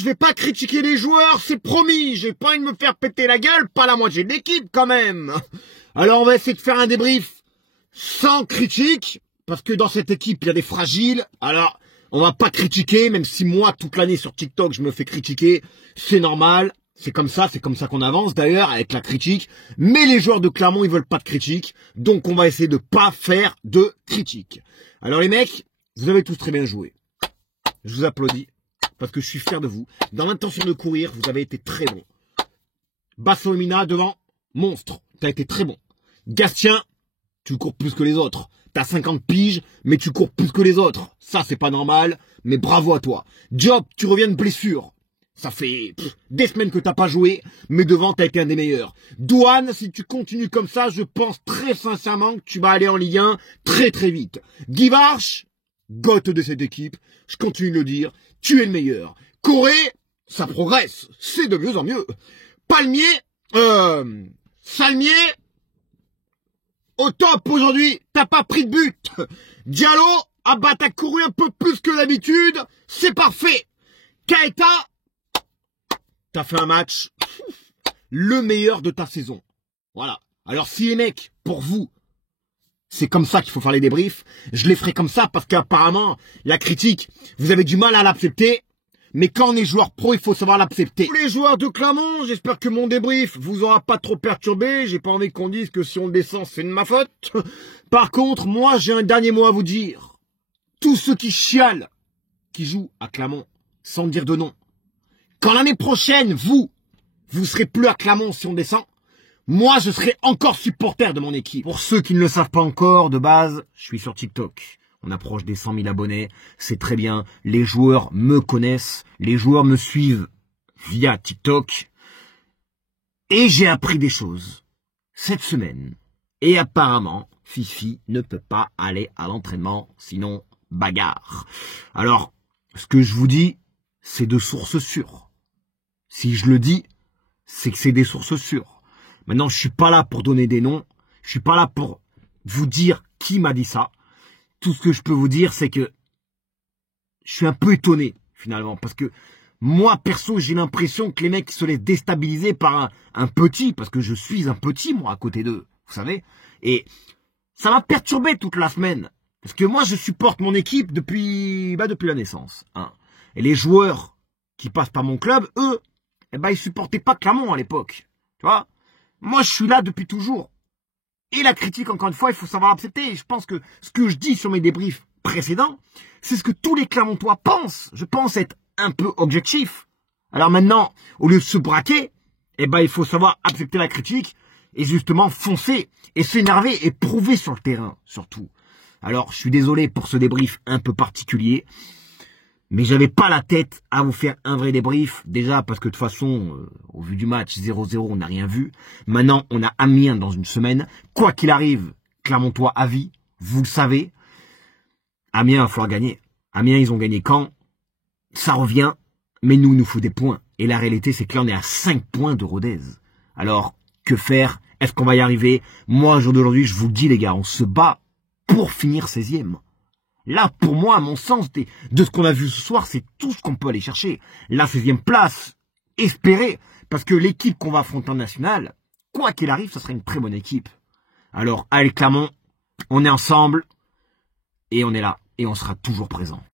Je vais pas critiquer les joueurs, c'est promis. J'ai pas envie de me faire péter la gueule, pas la moitié de l'équipe quand même. Alors on va essayer de faire un débrief sans critique, parce que dans cette équipe, il y a des fragiles. Alors, on va pas critiquer, même si moi, toute l'année sur TikTok, je me fais critiquer. C'est normal, c'est comme ça qu'on avance d'ailleurs, avec la critique. Mais les joueurs de Clermont, ils veulent pas de critique. Donc on va essayer de pas faire de critique. Alors les mecs, vous avez tous très bien joué. Je vous applaudis, parce que je suis fier de vous. Dans l'intention de courir, vous avez été très bon. Basso et Mina devant, monstre, t'as été très bon. Gastien, tu cours plus que les autres. T'as 50 piges, mais tu cours plus que les autres. Ça, c'est pas normal, mais bravo à toi. Diop, tu reviens de blessure. Ça fait des semaines que t'as pas joué, mais devant, t'as été un des meilleurs. Douane, si tu continues comme ça, je pense très sincèrement que tu vas aller en Ligue 1 très très vite. Guy Varche, goth de cette équipe, je continue de le dire, tu es le meilleur. Corée, ça progresse, c'est de mieux en mieux. Palmier, Salmier, au top aujourd'hui, t'as pas pris de but. Diallo, ah bah t'as couru un peu plus que d'habitude, c'est parfait. Keita, t'as fait un match, le meilleur de ta saison. Voilà. Alors si les mecs, pour vous, c'est comme ça qu'il faut faire les débriefs, je les ferai comme ça parce qu'apparemment, la critique, vous avez du mal à l'accepter. Mais quand on est joueur pro, il faut savoir l'accepter. Tous les joueurs de Clermont, j'espère que mon débrief vous aura pas trop perturbé. J'ai pas envie qu'on dise que si on descend, c'est de ma faute. Par contre, moi, j'ai un dernier mot à vous dire. Tous ceux qui chialent, qui jouent à Clermont, sans dire de nom. Quand l'année prochaine, vous serez plus à Clermont si on descend, moi, je serai encore supporter de mon équipe. Pour ceux qui ne le savent pas encore, de base, je suis sur TikTok. On approche des 100 000 abonnés, c'est très bien. Les joueurs me connaissent, les joueurs me suivent via TikTok. Et j'ai appris des choses cette semaine. Et apparemment, Fifi ne peut pas aller à l'entraînement, sinon bagarre. Alors, ce que je vous dis, c'est de sources sûres. Si je le dis, c'est que c'est des sources sûres. Maintenant, je suis pas là pour donner des noms, je suis pas là pour vous dire qui m'a dit ça. Tout ce que je peux vous dire, c'est que je suis un peu étonné, finalement. Parce que moi, perso, j'ai l'impression que les mecs se laissent déstabiliser par un petit. Parce que je suis un petit, moi, à côté d'eux. Vous savez. Et ça m'a perturbé toute la semaine. Parce que moi, je supporte mon équipe depuis la naissance. Hein. Et les joueurs qui passent par mon club, eux, ils supportaient pas Clermont à l'époque. Tu vois. Moi, je suis là depuis toujours. Et la critique, encore une fois, il faut savoir accepter. Je pense que ce que je dis sur mes débriefs précédents, c'est ce que tous les Clermontois pensent. Je pense être un peu objectif. Alors maintenant, au lieu de se braquer, il faut savoir accepter la critique et justement foncer et s'énerver et prouver sur le terrain, surtout. Alors, je suis désolé pour ce débrief un peu particulier, mais j'avais pas la tête à vous faire un vrai débrief. Déjà parce que de toute façon, au vu du match 0-0, on n'a rien vu. Maintenant, on a Amiens dans une semaine. Quoi qu'il arrive, Clermontois à vie, vous le savez. Amiens, il va falloir gagner. Amiens, ils ont gagné quand? Ça revient, mais nous, il nous faut des points. Et la réalité, c'est que là, on est à 5 points de Rodez. Alors, que faire? Est-ce qu'on va y arriver? Moi, au jour d'aujourd'hui, je vous le dis, les gars, on se bat pour finir 16e. Là, pour moi, à mon sens, de ce qu'on a vu ce soir, c'est tout ce qu'on peut aller chercher. La 16e place, espérer, parce que l'équipe qu'on va affronter en national, quoi qu'il arrive, ce sera une très bonne équipe. Alors, allez Clermont, on est ensemble, et on est là, et on sera toujours présent.